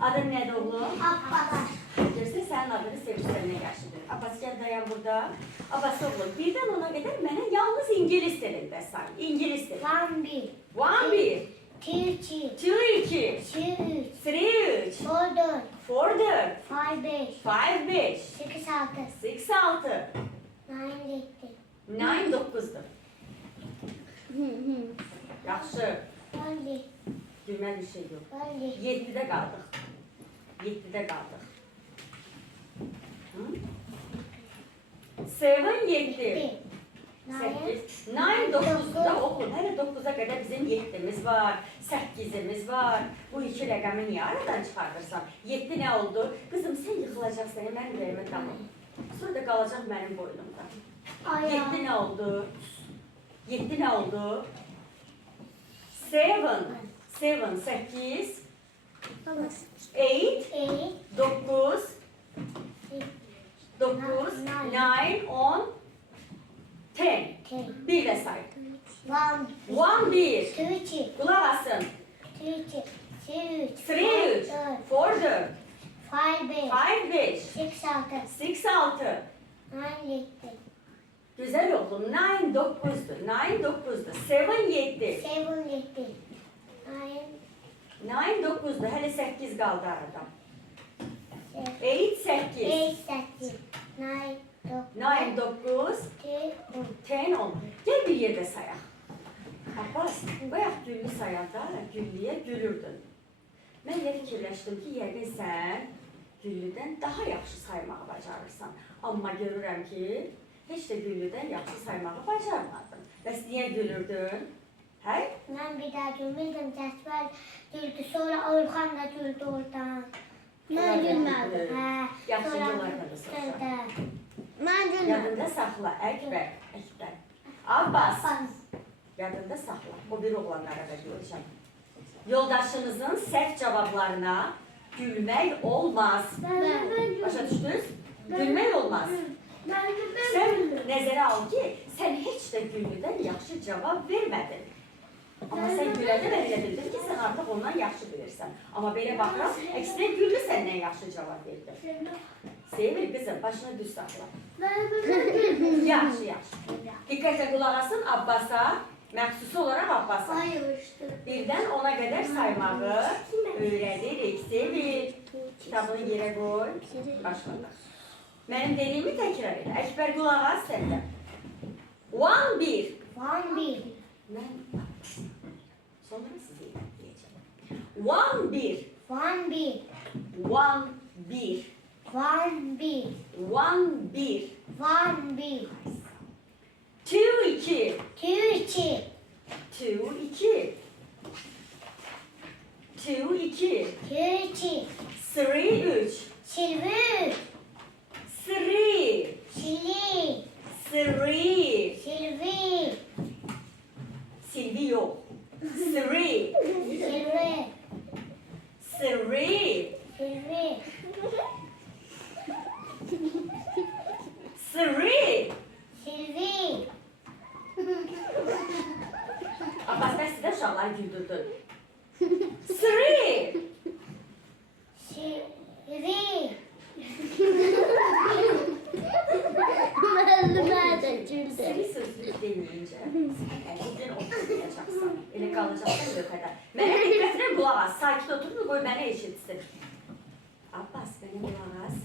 Adın nədir oğlum? Abbas. Görsən sənin adını sevinclərinə yaşıdır. Abbas gəl dayan burada. Abbas oğlum, birdən ona qədər mənə yalnız ingilis dilində say. İngilis dili. One bir. One, bir, Two iki. two, iki, Two üç. three, üç, Four dört. four, dört, Five beş. five, beş, Sekiz altı. six, altı, Nine yedi. nine, doqquzdur. Yaxşı. On bir. Gülməli bir şey. 7-də qaldıq. 7-də qaldıq. Hı? Seven, 7. Bir. 8, 9, 9'da oğlum hələ 9-a qədər bizim 7-miz var, 8-imiz var. Bu iki rəqəmi niyə aradan çıxardırsan? 7 nə oldu? Qızım sən yıxılacaqsan, mənim ürəyimə tamam. Sonra da qalacaq mənim boynumda. 7 Ayağı. nə oldu? 7 nə oldu? 7, 7, 8, 8, Eight. 9, 9, Nine. 9, 10, 10. Ten. Bir de say. One. One, bir. Two. Kulak asın. Two. Three, üç. Four, dört. Five beş. Five, beş. Six altı. Six, altı. Nine yedi. Güzel oldu. Nine, dokuzdu. Nine, dokuzdu. Seven, yedi. Seven yedi. Nine, dokuzdu. Hele sekiz kaldı arada. seven, Eight, sekiz. Eight sekiz. Nine. Dokuz. Nine, dokuz. Ten. on. Ten, on. Gel bir yerde sayak. Abbas, bayaq güllü sayanda güllüyə gülürdün. Mən elə fikirləşdim ki, yəqin sən güllüdən daha yaxşı saymağı bacarırsan. Amma görürəm ki, heç də güllüdən yaxşı saymağı bacarmadın. Bəs niyə gülürdün? Hə? Bir daha gülmedim. Cesvel güldü. Sonra Orhan da güldü oradan. Ben gülmedim. He. Yaxşı Sonra yıllardan da sorsan. güldü. Ben Yadında saxla, Əkbər, Əkbər. Abbas, yadında saxla. O bir oğlanlara da görəcəm. Yoldaşınızın səhv cavablarına gülmək olmaz. Başa düşdünüz? Gülmək olmaz. Sən nəzərə al ki, sən heç də güllüdən yaxşı cavab vermədin. Amma sən güləndə mən elə bildim ki, sən artıq ondan yaxşı bilirsən. Amma belə baxıram, əksinə güllü səndən yaxşı cavab verdi. Sevil qızım, başını düz saxla. Yaxşı, yaxşı. Diqqətlə qulaq asın Abbasa, məxsusi olaraq Abbasa. Birdən ona qədər saymağı öyrədirik. Sevil, kitabını yerə qoy. Başladıq. Mənim dediyimi təkrar et. Əkbər qulaq as sən də. One, bir. One bir. Mən sonra sizə deyəcəm. One, bir. One bir. One, bir. One bir. One, bir. One bir. Two, iki. Two iki. Two, iki. Two, iki. Two iki. Three, üç. Silvi. Three. Sili. Three. Silvi. Silvi yok. Three. Silvi. Three. Silvi. Three. Silvi. Abbas ben size uşaqları güldürdün. Three. Silvi. Three sözlük deməyincə, bugün oturmayacaqsan. Elə qalacaqsan lövhədə. Mənə diqqətlə qulaq as. Sakit oturma, qoy məni eşitsin. Abbas, mənə qulaq as.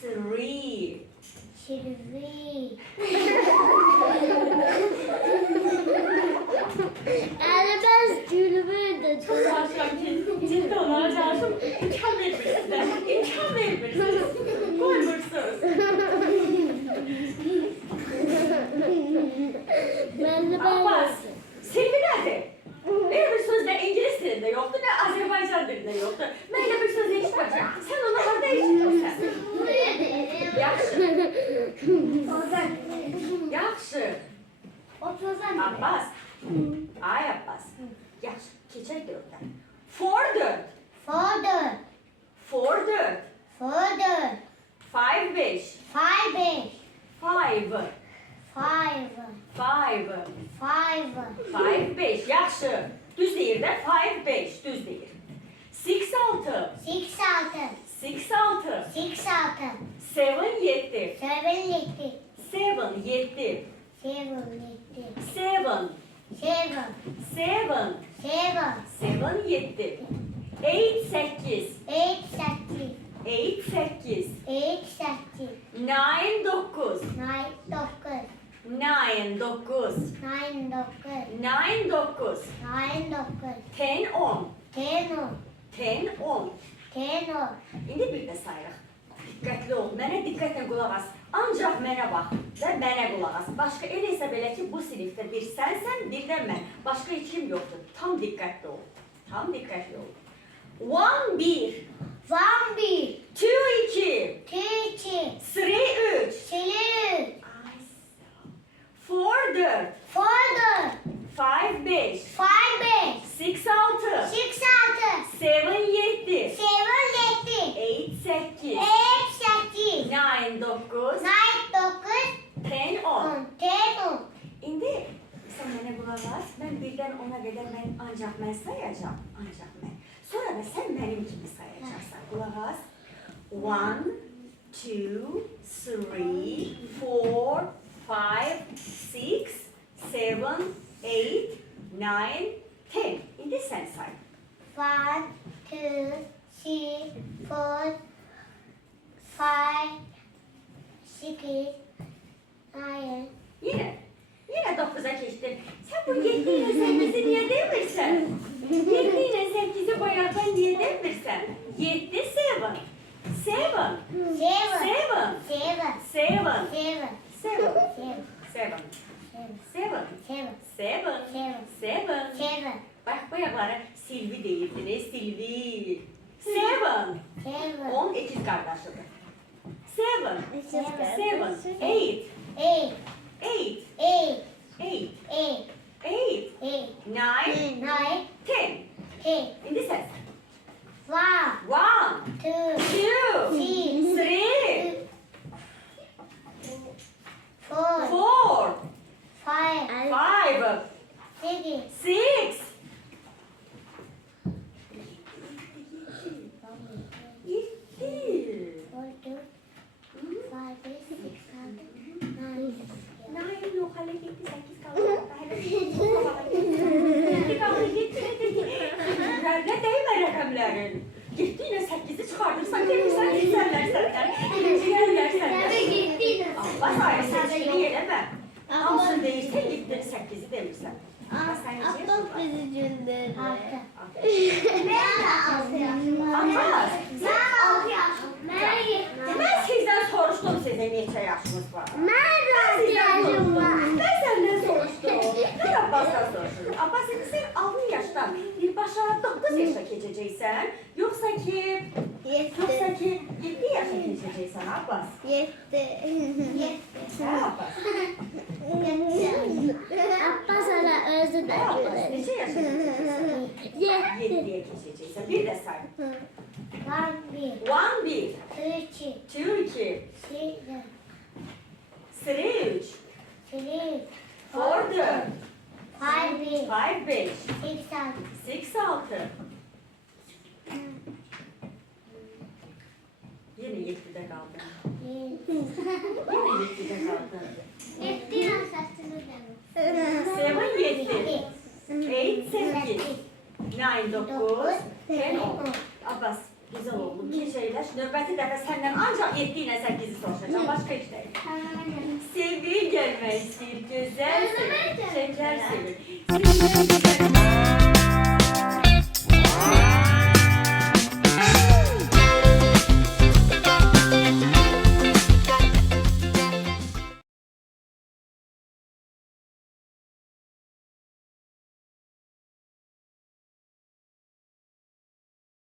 Three. Silvi. Elemez gülümürdü. Çalışan ciddi onlara çalışım. İmkan vermirsiniz. İmkan vermirsiniz. Koymursunuz. Ben de Abbas, Silvi nədir? Elə bir söz nə ingilis dilində yoxdur, nə Azərbaycan dilində yoxdur. Mən elə bir söz eşitməmişəm. Sən onu harda eşitmirsən? Yaxşı, Ozan. yaxşı. Otuzan. Abbas, ay Abbas. Yaxşı, keçək dörddən. Four dörd, Four four dörd, Four five beş, Five beş. five, Five. five, Five. five beş. Yaxşı, düz deyir də, five beş, düz deyir. Six altı. six altı, Six altı. six altı, Seven yedi. seven yedi, Seven yedi. seven yedi, Seven. seven, Seven. seven, Seven yedi. Eight sekiz. eight sekiz, Eight sekiz. eight sekiz, Nine dokuz. nine dokuz, Nine dokuz. nine dokuz, Nine dokuz. nine dokuz, Ten on. ten on, Ten on. Ten on, İndi bir də sayırıq. Diqqətli ol, mənə diqqətlə qulaq as. Ancaq mənə bax və mənə qulaq as. Başqa elə isə belə ki, bu sinifdə bir sənsən, bir də mən. Başqa heç kim yoxdur. Tam diqqətli ol. Tam diqqətli ol. One, bir. one bir, Two, iki. two iki, Three, üç. three, Four, dört. four dört, Five, beş. five beş, Six, altı. six altı, Seven, yedi. Sekiz. Eight, sekiz. Nine, dokuz. Nine, dokuz. Ten, on. Ten, on. Şimdi sen beni bulamaz. Ben birden ona kadar ben ancak ben sayacağım. Ancak ben. Sonra da sen benim gibi sayacaksın. Bulamaz. One, two, three, four, five, six, seven, eight, nine, ten. Şimdi sen say. One, two, three, four, 8, hayır. Yine, yine 9'a geçtin. Sen bu 7 ile 8'i niye demirsen? 7 ile 8'i boyardan niye demirsen? 7, 7, 7, 7, 7, 7, 7, 7, 7, 7, 7, 7. Bak bu yaparı Silvi deyirdiniz. Silvi. 7. 10 ikiz kardeşidir. Seven. Seven. Seven. Eight. eight, Eight. eight, Eight. eight, Eight. eight, Nine. nine, sayesinde seçkini yelemem. Alsın değilse gittin sekizi demirsen. Ama sen. Ablam bizi güldürdü. altı. Ben de altı yaşım var. Ama Ben altı yaşım. Ben sizden soruştum sizin neçə yaşınız var. Ben yaşım soruştum. var. Ben senden soruştum. Ben Abbas'tan soruştum. Abbas sen 6 yaşdan birbaşa 9 yaşa keçəcəksən, yoxsa ki, Yetti. Çok sakin. Gitti ya şekil içecek sana Abbas. Yetti. Yetti. Ha Abbas. Abbas ana özü de Abbas. Nece yaşa geçeceksin? Yetti. Yediye geçeceksin. Bir de say. Var. Seven yedi. Eight sekiz. Nine dokuz. Ten on. Abbas güzel oğlum. Bir şeyler. Nöbeti defa senden ancak yettiğine sekizi soracağım. Başka hiç değil. Sevgi gelmez bir güzel sevgi. Şeker sevgi.